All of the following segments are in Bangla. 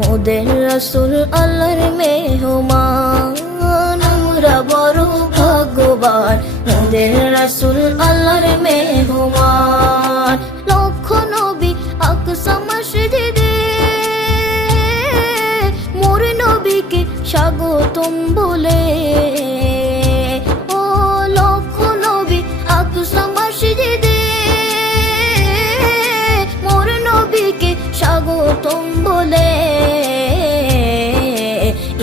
মোদের রাসূল আল্লাহর মেহমান। আমরা বড় ভাগ্যবান, মোদের রাসূল আল্লাহর মেহমান। লক্ষ নবী আকসা মসজিদে মোর নবীকে স্বাগতম বলে। ও লক্ষ নবী আকসা মসজিদে মোর নবীকে স্বাগতম বলে।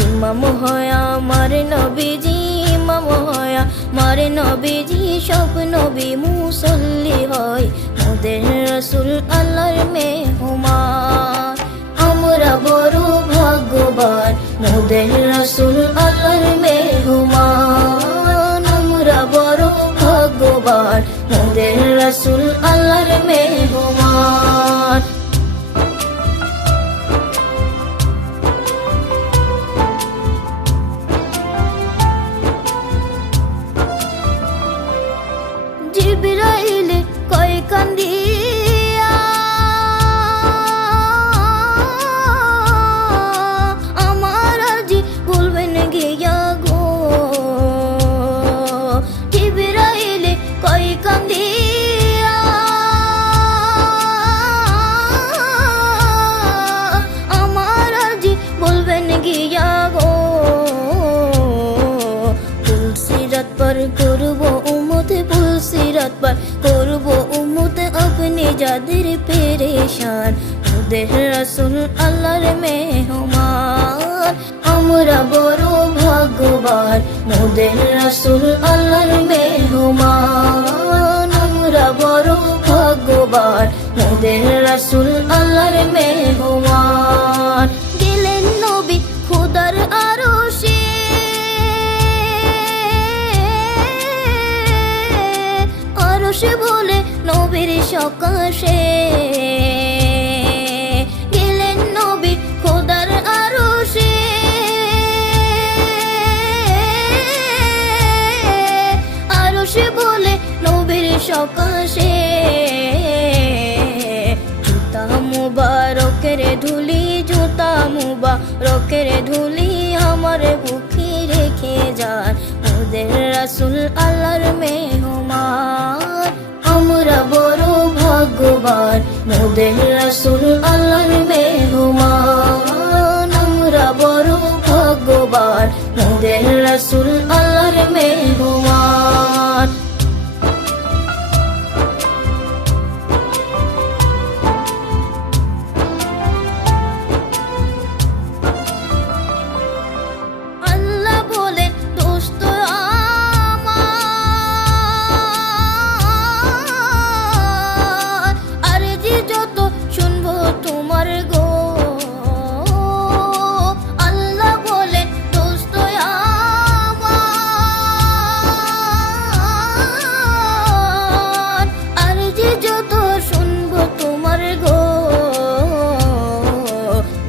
ইমাম হয় আমার নবীজি, ইমাম হয় আমার নবীজি, সব নবী মুসল্লি হয় মোদের রাসূল আল্লাহর মেহমান। আমরা বড় ভাগ্যবান, মোদের রাসূল আল্লাহর মেহমান। আমরা বড় ভাগ্যবান, মোদের রাসূল আল্লাহর মেহমান। জিবরাইলে কয় কান্দিয়া আমার আজি বলবেন গিয়া গো। জিবরাইলে কয় কান্দিয়া আমার আজি বলবেন গিয়া গো। পুলসিরাত পার করব উম্মত, পুলসিরাত পার করব উম্মত, আপনি যাদের পেরেশান মোদের রাসূল আল্লাহর মেহমান। আমরা বড় ভাগ্যবান, মোদের রাসূল আল্লাহর মেহমান। আমরা বড় ভাগ্যবান, মোদের রাসূল আল্লাহর মেহমান। গেলেন নবী খোদার আরশে, আরশে বলে নবীর সকাশে। গেলেন নবী খোদার আরশে, আরশে বলে নবীর সকাশে। জুতা মুবারকের ধুলি, জুতা মুবারকের ধুলি আমার বুকে রেখে যান মোদের রাসূল আল্লাহর মেহমান। আমরা বড় ভাগ্যবান, মোদের রাসূল আল্লাহর মেহমান। আমরা বড় ভাগ্যবান, মোদের রাসূল আল্লাহর মেহমান। আল্লাহ বলে দোস্ত আমার, আরে যে যত শুনবো তোমার গো। আল্লাহ বলে দোস্ত আমার, আরে যে যত শুনবো তোমার গো।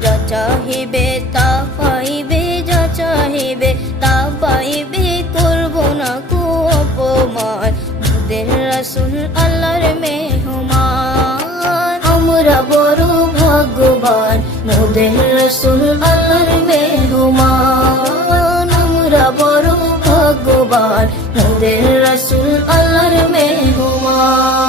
যা চাহিবে তা পাইবে, যা চাহিবে তা পাইবে, করব না কো অপমান মোদের রাসূল আল্লাহর মেহমান। আমরা বড় ভাগ্যবান, মোদের রাসূল আল্লাহর মেহমান। আমরা বড় ভাগ্যবান, মোদের রাসূল আল্লাহর মেহমান।